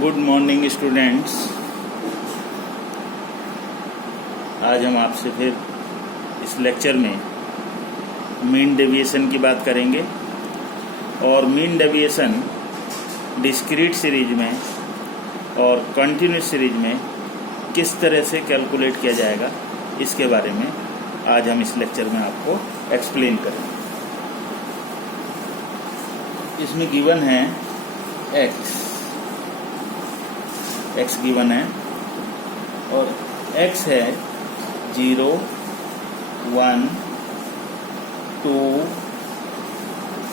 Good morning students. आज हम आपसे फिर इस लेक्चर में मीन डेविएशन की बात करेंगे और मीन डेविएशन डिस्क्रीट सीरीज में और कंटिन्यूस सीरीज में किस तरह से कैलकुलेट किया जाएगा इसके बारे में आज हम इस लेक्चर में आपको एक्सप्लेन करेंगे। इसमें गिवन है x गिवन है और x है 0, 1, 2,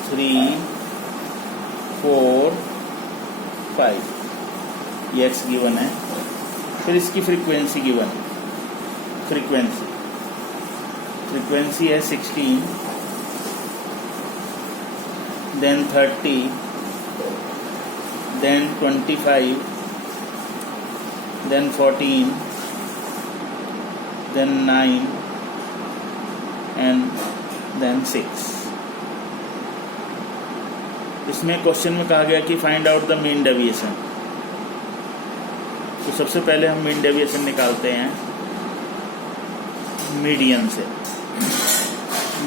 3, 4, 5 ये x गिवन है। फिर इसकी फ्रीक्वेंसी गिवन है। फ्रीक्वेंसी है 16, then 30, then 25, then 14, then 9 and then 6। इसमें क्वेश्चन में कहा गया कि find out the mean deviation. तो सबसे पहले हम मीन डेविएशन निकालते हैं मीडियन से।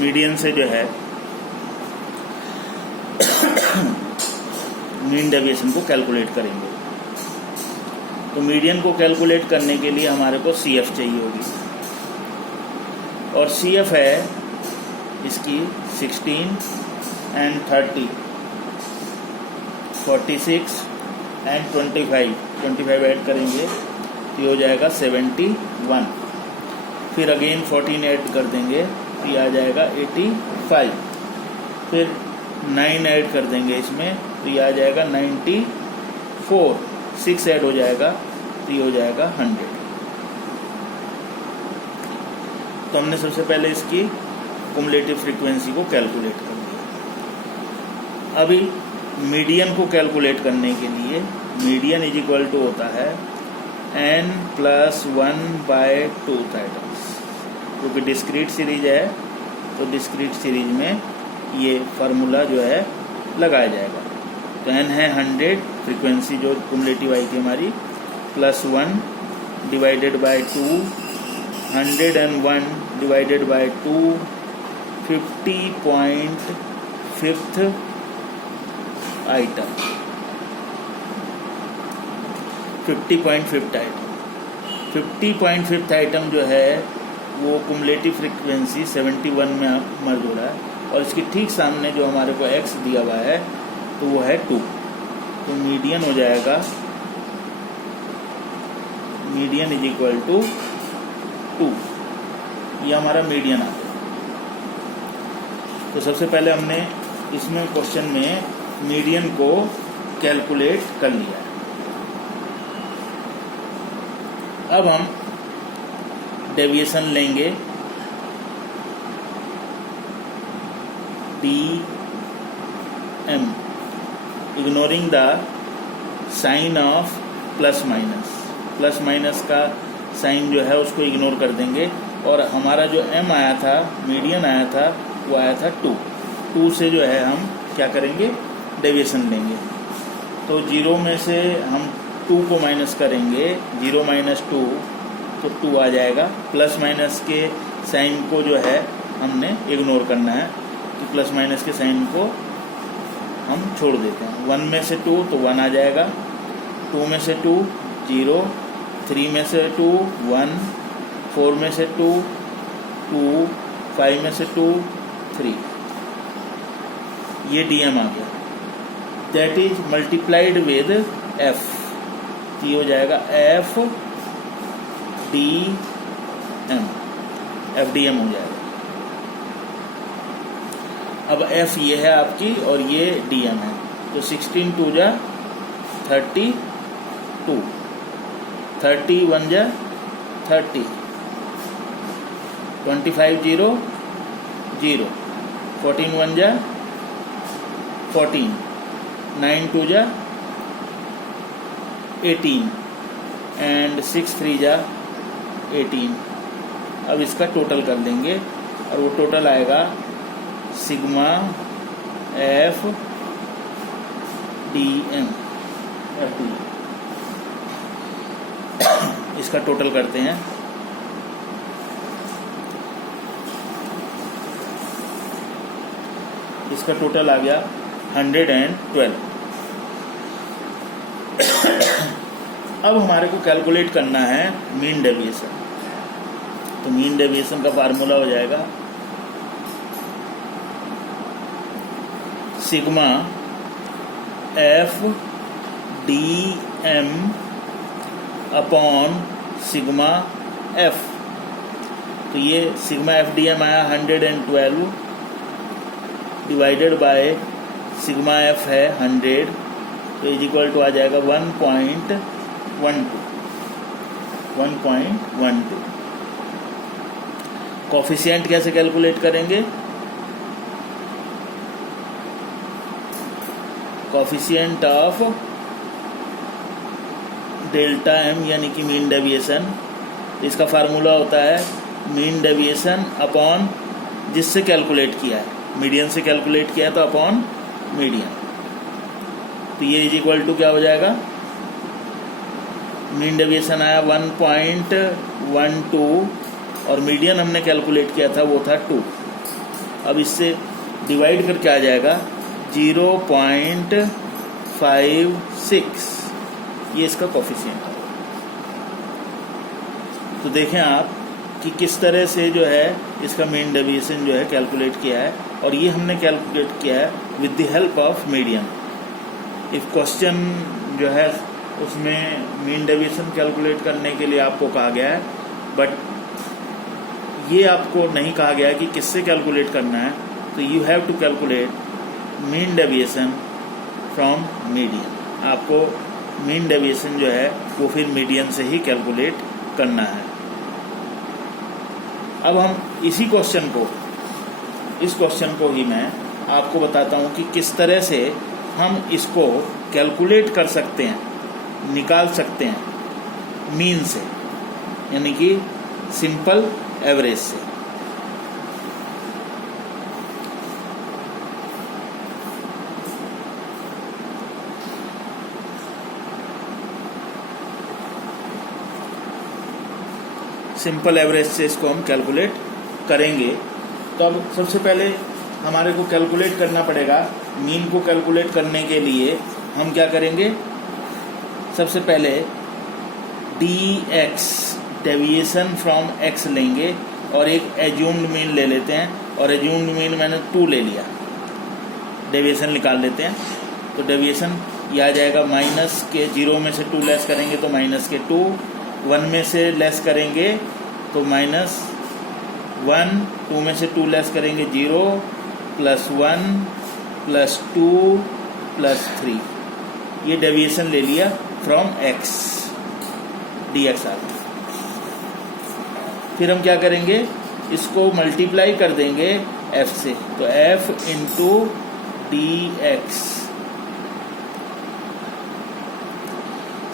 मीडियन से जो है मीन डेविएशन को कैलकुलेट करेंगे। तो मीडियन को कैलकुलेट करने के लिए हमारे को CF चाहिए होगी और CF है इसकी 16 and 30, 46 and 25 ऐड करेंगे तो ये हो जाएगा 71। फिर अगेन 14 ऐड कर देंगे तो ये आ जाएगा 85। फिर 9 ऐड कर देंगे इसमें तो ये आ जाएगा 94। 6 ऐड हो जाएगा तो ये हो जाएगा 100। तो हमने सबसे पहले इसकी कुमुलेटिव फ्रीक्वेंसी को कैलकुलेट कर लिया। अभी मीडियन को कैलकुलेट करने के लिए मीडियन इज इक्वल टू होता है n+1/2 आइटम्स। क्योंकि डिस्क्रीट सीरीज है तो डिस्क्रीट सीरीज में ये फार्मूला जो है लगाया जाएगा। तो n है 100, फ्रीक्वेंसी जो कुमुलेटिव आई थी हमारी, +1 divided by 2, 101 divided by 2, 50.5th item, 50.5th item जो है वो कुमुलेटिव फ्रीक्वेंसी 71 में मर्ज हो रहा है और इसके ठीक सामने जो हमारे को x दिया हुआ है तो वो है 2। तो मीडियन हो जाएगा, मीडियन इज इक्वल टू 2। ये हमारा मीडियन आ गया। तो सबसे पहले हमने इसमें क्वेश्चन में मीडियन को कैलकुलेट कर लिया है। अब हम डेविएशन लेंगे DM, ignoring the sign of plus minus का साइन जो है उसको इग्नोर कर देंगे और हमारा जो m आया था, मीडियन आया था, वो आया था 2 से जो है हम क्या करेंगे, डेविएशन लेंगे। तो 0 में से हम 2 को माइनस करेंगे, 0 - 2 तो 2 आ जाएगा। प्लस माइनस के साइन को जो है हमने इग्नोर करना है, तो प्लस माइनस के साइन को हम छोड़ देते हैं। 1 में से 2 तो 1 आ जाएगा, 2 में से 2 0, 3 में से 2 1, 4 में से 2 2, 5 में से 2 3। ये DM आ गया, that is multiplied with F। ये हो जाएगा FDM हो जाएगा। अब F ये है आपकी और ये DM है, तो 16 2 जा 32, 30 1 जा 30, 25 0 0, 14 1 जा 14, 9 2 जा 18 एंड 6 3 जा 18। अब इसका टोटल कर लेंगे और वो टोटल आएगा सिग्मा FDM इसका टोटल करते हैं। इसका टोटल आ गया 112। अब हमारे को कैलकुलेट करना है मीन डेविएशन। तो मीन डेविएशन का फार्मूला हो जाएगा sigma F D M upon sigma F. तो ये सिग्मा एफ डी एम आया 112 डिवाइडेड बाय सिग्मा एफ है 100, तो इज इक्वल टू आ जाएगा 1.12। कोफिशिएंट कैसे कैलकुलेट करेंगे? कोफिशिएंट ऑफ डेल्टा एम यानी कि मीन डेविएशन। इसका फार्मूला होता है मीन डेविएशन अपॉन जिससे कैलकुलेट किया है, मीडियन से कैलकुलेट किया है तो अपॉन मीडियन। तो ये इज इक्वल टू क्या हो जाएगा? मीन डेविएशन आया 1.12 और मीडियन हमने कैलकुलेट किया था वो था 2। अब इससे डिवाइड करके आ जाएगा 0.56। ये इसका कोफिशिएंट है। तो देखें आप कि किस तरह से जो है इसका मीन डेविएशन जो है कैलकुलेट किया है, और ये हमने कैलकुलेट किया है with the help of median. If question जो है उसमें मीन डेविएशन कैलकुलेट करने के लिए आपको कहा गया है, बट ये आपको नहीं कहा गया है कि किससे कैलकुलेट करना है। तो you have to calculate mean deviation from median. आपको मीन डेविएशन जो है वो फिर मीडियन से ही कैलकुलेट करना है। अब हम इस क्वेश्चन को ही मैं आपको बताता हूँ कि किस तरह से हम इसको कैलकुलेट कर सकते हैं, निकाल सकते हैं मीन से, यानी कि सिंपल एवरेज से। सिंपल एवरेज से इसको हम कैलकुलेट करेंगे। तो अब सबसे पहले हमारे को कैलकुलेट करना पड़ेगा। मीन को कैलकुलेट करने के लिए हम क्या करेंगे? सबसे पहले dx डेविएशन फ्रॉम x लेंगे और एक एज्यूम्ड मीन ले लेते हैं, और एज्यूम्ड मीन मैंने 2 ले लिया। डेविएशन निकाल लेते हैं। तो डेविएशन ये आ जाएगा माइनस के 0 में से 2 लेस करेंगे तो माइनस के 2, 1 में से लेस करेंगे तो माइनस 1, 2 में से 2 लेस करेंगे 0, +1 +2 +3। ये डेविएशन ले लिया फ्रॉम x, dx आ गया। फिर हम क्या करेंगे? इसको मल्टीप्लाई कर देंगे f से, तो f इंटू dx।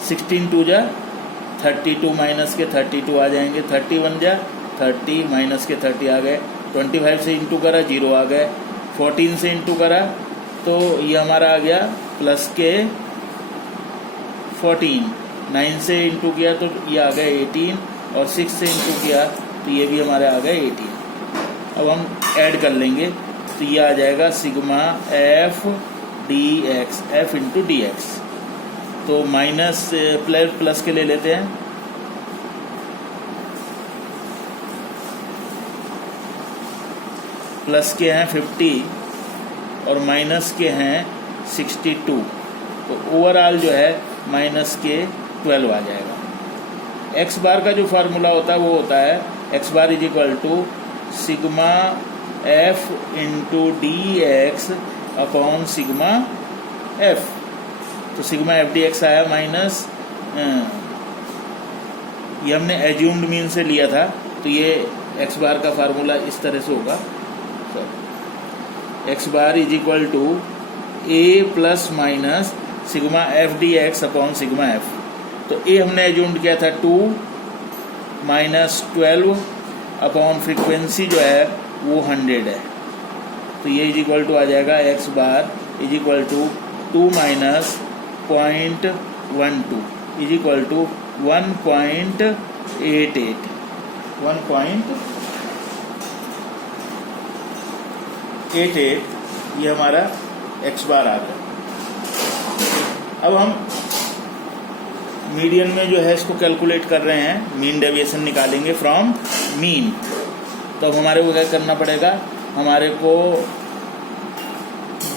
16 2 जा 32 माइनस के 32 आ जाएंगे, 31 जा 30 माइनस के 30 आ गए, 25 से इंटू करा 0 आ गए, 14 से इंटू करा तो ये हमारा आ गया प्लस के 14, 9 से इंटू किया तो ये आ गए 18, और 6 से इंटू किया तो ये भी हमारे आ गए 18। अब हम ऐड कर लेंगे तो ये आ जाएगा sigma F D x, F into D x. तो माइनस प्लस के ले लेते हैं, प्लस के हैं 50 और माइनस के हैं 62, तो ओवरऑल जो है माइनस के 12 आ जाएगा। एक्स बार का जो फार्मूला होता है वो होता है X bar is equal to sigma F into D X upon sigma F. तो सिग्मा एफ डी एक्स आया माइनस, ये हमने एज्यूम्ड मीन से लिया था, तो ये एक्स बार का फार्मूला इस तरह से होगा। X bar is equal to A plus minus sigma F D X upon sigma F. तो ए हमने एज्यूम्ड किया था 2 माइनस 12 अपॉन फ्रीक्वेंसी जो है वो 100 है, तो ये इज इक्वल टू आ जाएगा X bar is equal to 2 minus 0.12 is equal to 1.88 ये हमारा x बार आ गया। अब हम मीडियन में जो है इसको कैलकुलेट कर रहे हैं, मीन डेविएशन निकालेंगे फ्रॉम मीन। तो अब हमारे को क्या करना पड़ेगा, हमारे को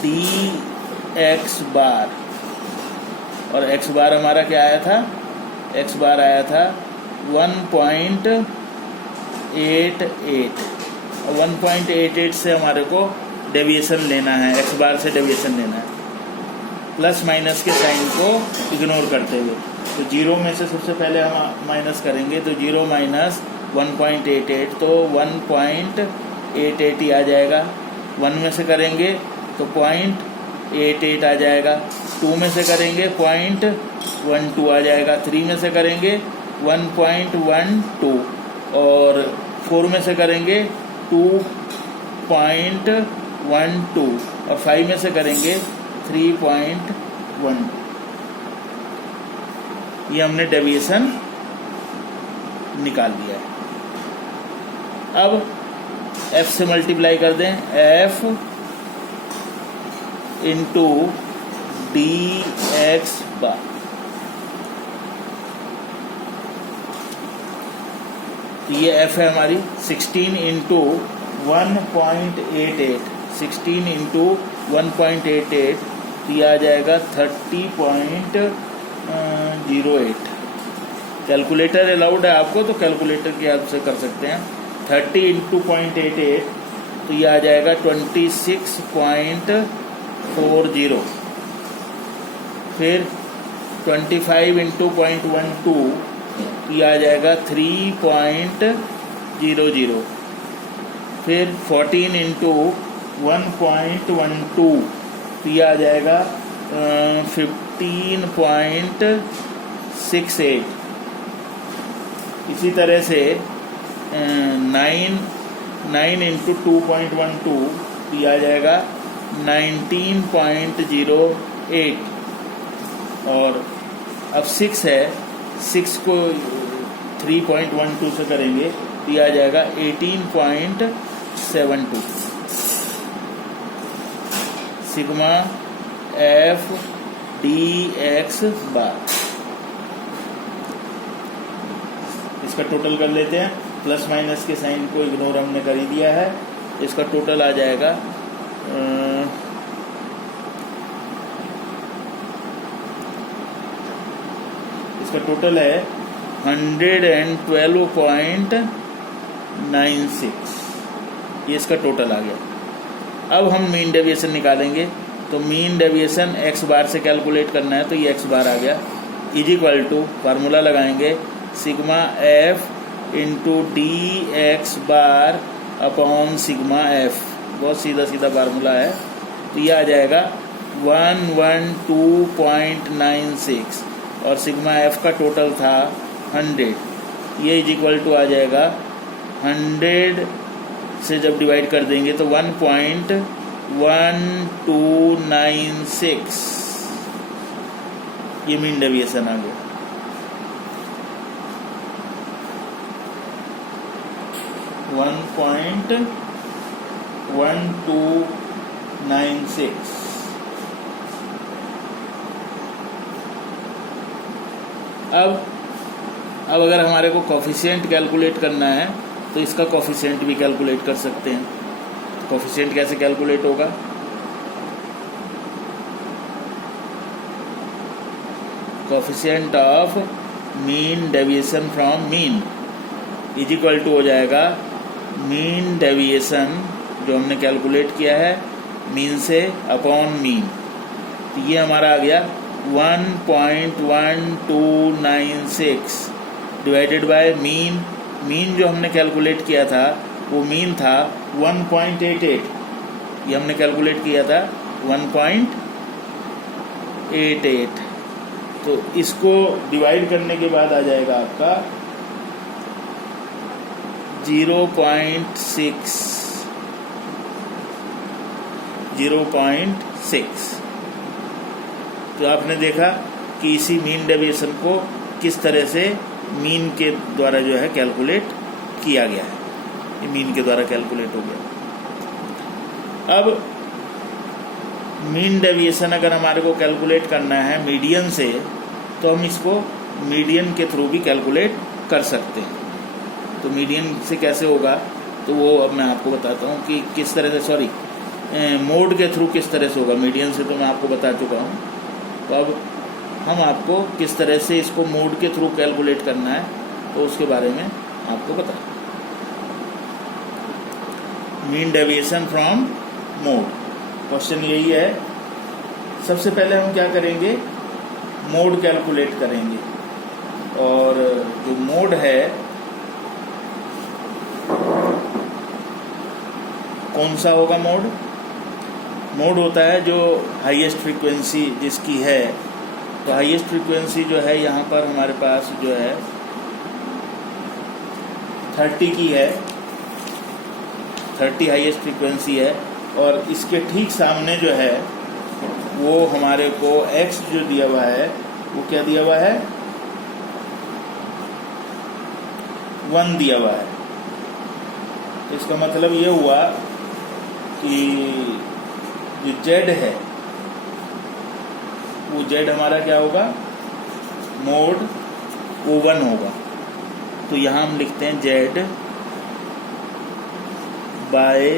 dx बार और x बार हमारा क्या आया था, x बार आया था 1.88 और 1.88 से हमारे को डेविएशन लेना है, x बार से डेविएशन लेना है प्लस माइनस के साइन को इग्नोर करते हुए। तो 0 में से सबसे पहले हम माइनस करेंगे, तो 0 माइनस 1.88 तो 1.88 ही आ जाएगा। 1 में से करेंगे तो 0.88 आ जाएगा। 2 में से करेंगे 0.12 आ जाएगा। 3 में से करेंगे 1.12 और 4 में से करेंगे 2.12 और 5 में से करेंगे 3.1। ये हमने डेविएशन निकाल लिया है। अब f से मल्टीप्लाई कर दें, f इंटू dx बार। तो ये f है हमारी 16 इंटू 1.88, 16 इंटू 1.88 ये आ जाएगा 30.08। कैलकुलेटर अलाउड है आपको, तो कैलकुलेटर की हेल्प से कर सकते हैं। 30 इंटू 0.88 तो ये आ जाएगा 26.40। फिर 25 इंटू 0.12 ये आ जाएगा 3.00। फिर 14 इंटू 1.12 तो ये आ जाएगा 15.68। इसी तरह से 9 इंटू 2.12 तो ये आ जाएगा 19.08। और अब 6 है, 6 को 3.12 से करेंगे तो ये आ जाएगा 18.72। सिग्मा f dx बार। इसका टोटल कर लेते हैं, प्लस माइनस के साइन को इग्नोर हमने कर ही दिया है। इसका टोटल आ जाएगा इसका टोटल है 112.96। ये इसका टोटल आ गया। अब हम मीन डेविएशन निकालेंगे, तो मीन डेविएशन x बार से कैलकुलेट करना है, तो ये x बार आ गया इज इक्वल टू, फार्मूला लगाएंगे sigma f into dx bar upon sigma f। बहुत सीधा सीधा फार्मूला है। तो ये आ जाएगा 112.96 और सिग्मा f का टोटल था 100। ये इज इक्वल टू आ जाएगा 100 से जब डिवाइड कर देंगे तो 1.1296। ये मीन डेविएशन आ गया। 1.1296। अब अगर हमारे को कोफिशिएंट कैलकुलेट करना है तो इसका कोफिशिएंट भी कैलकुलेट कर सकते हैं। कोफिशिएंट कैसे कैलकुलेट होगा, coefficient of mean deviation from mean is equal to हो जाएगा मीन डेविएशन जो हमने कैलकुलेट किया है मीन से अपॉन मीन। तो ये हमारा आ गया 1.1296 डिवाइडेड बाय मीन। मीन जो हमने कैलकुलेट किया था वो मीन था 1.88। ये हमने कैलकुलेट किया था 1.88। तो इसको डिवाइड करने के बाद आ जाएगा आपका 0.6। तो आपने देखा कि इसी मीन डेविएशन को किस तरह से मीन के द्वारा जो है कैलकुलेट किया गया है, ये मीन के द्वारा कैलकुलेट हो गया। अब मीन डेविएशन अगर हमारे को कैलकुलेट करना है मीडियन से, तो हम इसको मीडियन के थ्रू भी कैलकुलेट कर सकते हैं। तो मीडियन से कैसे होगा, तो वो अब मैं आपको बताता हूँ कि किस तरह से, मोड के थ्रू किस तरह से होगा। मीडियन से तो मैं आपको बता चुका हूँ, तो अब हम आपको किस तरह से इसको मोड के थ्रू कैलकुलेट करना है, तो उसके बारे में आपको बता। Mean deviation from mode, question यही है। सबसे पहले हम क्या करेंगे, मोड कैलकुलेट करेंगे। और जो मोड है, कौन सा होगा मोड? मोड होता है जो हाईएस्ट फ्रीक्वेंसी जिसकी है। तो हाईएस्ट फ्रीक्वेंसी जो है यहाँ पर हमारे पास जो है 30 की है, 30 हाईएस्ट फ्रीक्वेंसी है। और इसके ठीक सामने जो है वो हमारे को x जो दिया हुआ है, वो क्या दिया हुआ है, 1 दिया हुआ है। इसका मतलब ये हुआ कि जो z है, वो z हमारा क्या होगा, मोड वो 1 होगा। तो यहाँ हम लिखते हैं z by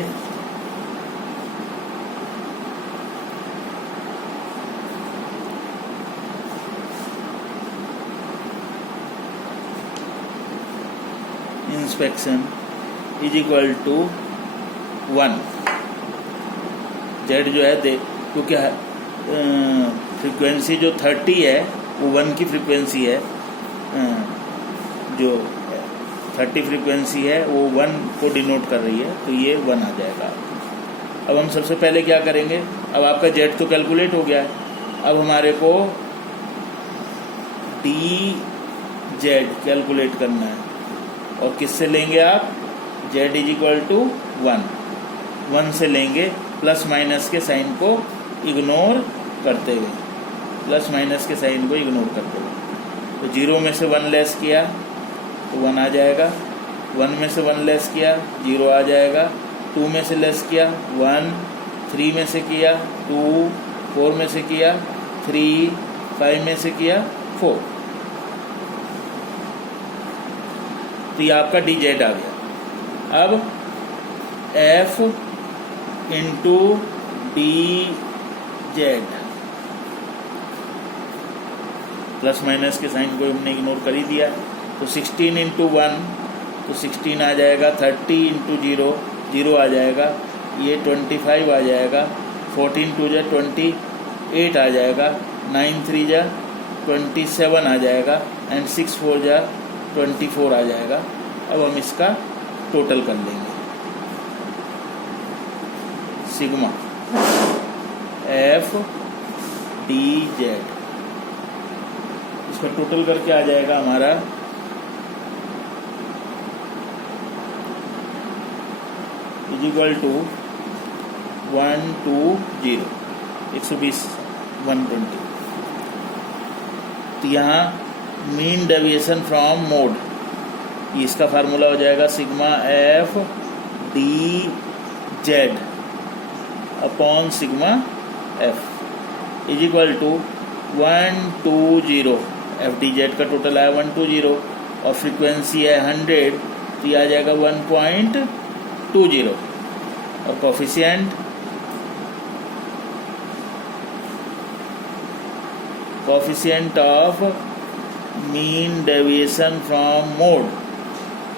inspection is equal to 1। Z जो है क्योंकि फ्रीक्वेंसी जो 30 है वो 1 की फ्रीक्वेंसी है, जो 30 फ्रीक्वेंसी है वो 1 को डिनोट कर रही है, तो ये 1 आ जाएगा। अब हम सबसे पहले क्या करेंगे, अब आपका जेड तो कैलकुलेट हो गया है, अब हमारे को डी जेड कैलकुलेट करना है। और किससे लेंगे आप, जेड इज इक्वल टू 1 से लेंगे, प्लस माइनस के साइन को इग्नोर करते हुए, प्लस माइनस के साइन को इग्नोर करते हुए। तो 0 में से 1 लेस किया तो 1 आ जाएगा, 1 में से 1 लेस किया 0 आ जाएगा, 2 में से लेस किया 1, 3 में से किया 2, 4 में से किया 3, 5 में से किया 4। तो ये आपका डी जेड आ गया। अब F into D Z, plus minus के साइन को हमने इग्नोर कर ही दिया। तो 16 इंटू 1 तो 16 आ जाएगा, 30 इंटू 0 0 आ जाएगा, ये 25 आ जाएगा, 14 2 जा 28 आ जाएगा, 9 3 जा 27 आ जाएगा, एंड 6 4 जा 24 आ जाएगा। अब हम इसका टोटल कर लेंगे, सिग्मा एफ डी जेड, इसका टोटल करके आ जाएगा हमारा इज इक्वल टू 120 120 120। तो यहाँ मीन डेविएशन फ्रॉम मोड, इसका फार्मूला हो जाएगा sigma F D Z upon sigma F is equal to 120। F D Z का टोटल आया 120 और फ्रीक्वेंसी है 100, तो ये आ जाएगा 1.20। और coefficient of mean deviation from mode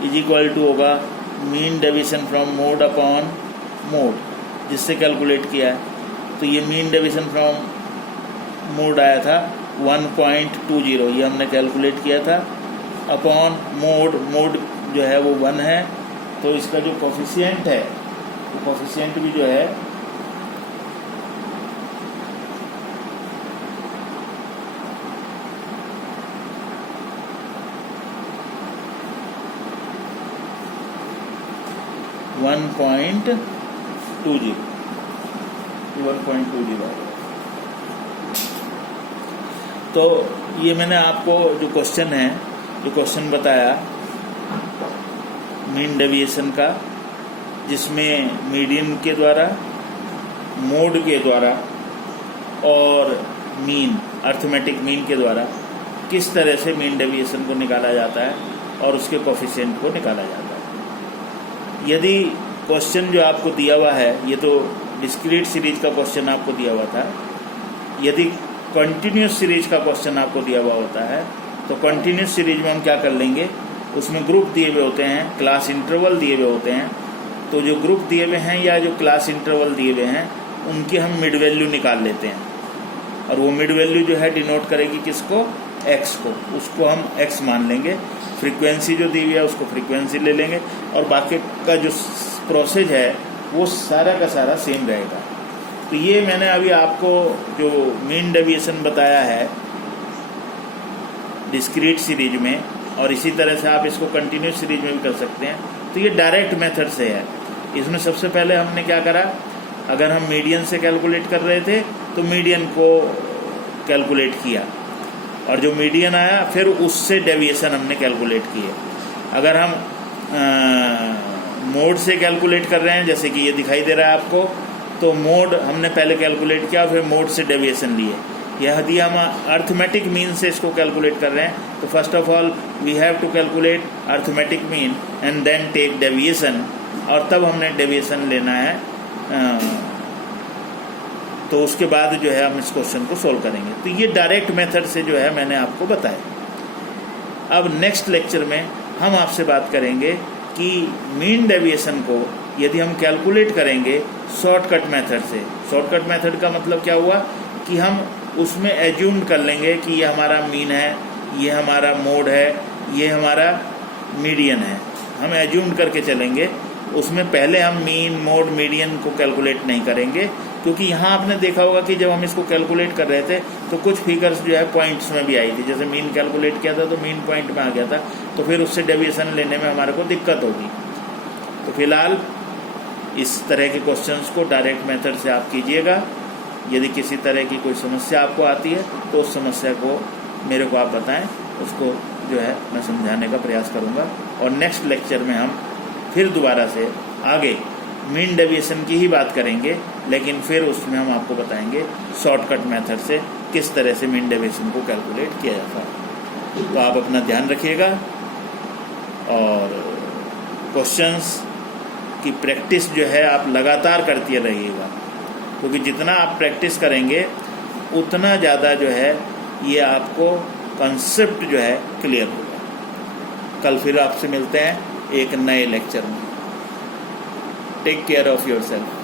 is equal to होगा mean deviation from mode upon mode, जिससे कैलकुलेट किया है। तो ये मीन डेविएशन फ्रॉम मोड आया था 1.20, ये हमने कैलकुलेट किया था, अपॉन मोड, मोड जो है वो 1 है। तो इसका जो कोफिशिएंट है, वो कोफिशिएंट भी जो है वन पॉइंट टू जीरो आ गया। तो ये मैंने आपको जो क्वेश्चन बताया मीन डेविएशन का, जिसमें मीडियन के द्वारा, मोड के द्वारा और मीन, अर्थमेटिक मीन के द्वारा किस तरह से मीन डेविएशन को निकाला जाता है और उसके कोफिशिएंट को निकाला जाता है। यदि क्वेश्चन जो आपको दिया हुआ है, ये तो डिस्क्रीट सीरीज का क्वेश्चन आपको दिया हुआ था, यदि कंटिन्यूस सीरीज का क्वेश्चन आपको दिया हुआ होता है तो कंटिन्यूस सीरीज में हम क्या कर लेंगे, उसमें ग्रुप दिए हुए होते हैं, क्लास इंटरवल दिए हुए होते हैं, तो जो ग्रुप दिए हुए हैं या जो क्लास इंटरवल दिए हुए हैं उनकी हम मिड वैल्यू निकाल लेते हैं, और वो मिड वैल्यू जो है डिनोट करेगी किसको, x को, उसको हम x मान लेंगे। फ्रीक्वेंसी जो दी हुई है उसको फ्रीक्वेंसी ले लेंगे, और बाकी का जो प्रोसेस है वो सारा का सारा सेम रहेगा। तो ये मैंने अभी आपको जो मीन डेविएशन बताया है डिस्क्रीट सीरीज में, और इसी तरह से आप इसको कंटिन्यूस सीरीज में भी कर सकते हैं। तो ये डायरेक्ट मेथड से है। इसमें सबसे पहले हमने क्या करा, अगर हम मीडियन से कैलकुलेट कर रहे थे तो मीडियन को कैलकुलेट किया, और जो मीडियन आया फिर उससे डेविएशन हमने कैलकुलेट किए। अगर हम मोड से कैलकुलेट कर रहे हैं, जैसे कि ये दिखाई दे रहा है आपको, तो मोड हमने पहले कैलकुलेट किया, फिर मोड से डेविएशन लिए। यदि हम अर्थमेटिक मीन से इसको कैलकुलेट कर रहे हैं तो first of all we have to calculate arithmetic mean and then take deviation, और तब हमने डेविएशन लेना है। तो उसके बाद जो है हम इस क्वेश्चन को सोल्व करेंगे। तो ये डायरेक्ट मेथड से जो है मैंने आपको बताया। अब नेक्स्ट लेक्चर में हम आपसे बात करेंगे कि मीन डेविएशन को यदि हम कैलकुलेट करेंगे शॉर्टकट मेथड से। शॉर्टकट मेथड का मतलब क्या हुआ कि हम उसमें एज्यूम कर लेंगे कि ये हमारा मीन है, ये हमारा मोड है, ये हमारा मीडियन है। हम एज्यूम करके चलेंगे, उसमें पहले हम मीन, मोड, मीडियन को कैलकुलेट नहीं करेंगे, क्योंकि यहाँ आपने देखा होगा कि जब हम इसको कैलकुलेट कर रहे थे तो कुछ फिगर्स जो है पॉइंट्स में भी आई थी। जैसे मीन कैलकुलेट किया था तो मीन पॉइंट में आ गया था, तो फिर उससे डेविएशन लेने में हमारे को दिक्कत होगी। तो फिलहाल इस तरह के क्वेश्चंस को डायरेक्ट मेथड से आप कीजिएगा। यदि किसी तरह की कोई समस्या आपको आती है तो उस समस्या को मेरे को आप बताएं, उसको जो है मैं समझाने का प्रयास करूँगा। और नेक्स्ट लेक्चर में हम फिर दोबारा से आगे मीन डेविएशन की ही बात करेंगे, लेकिन फिर उसमें हम आपको बताएंगे शॉर्टकट मेथड से किस तरह से मीन डेविएशन को कैलकुलेट किया जाता है। तो आप अपना ध्यान रखिएगा और क्वेश्चंस की प्रैक्टिस जो है आप लगातार करते रहिएगा, क्योंकि जितना आप प्रैक्टिस करेंगे उतना ज़्यादा जो है ये आपको कंसेप्ट जो है क्लियर होगा। कल फिर आपसे मिलते हैं एक नए लेक्चर में। Take care of yourself.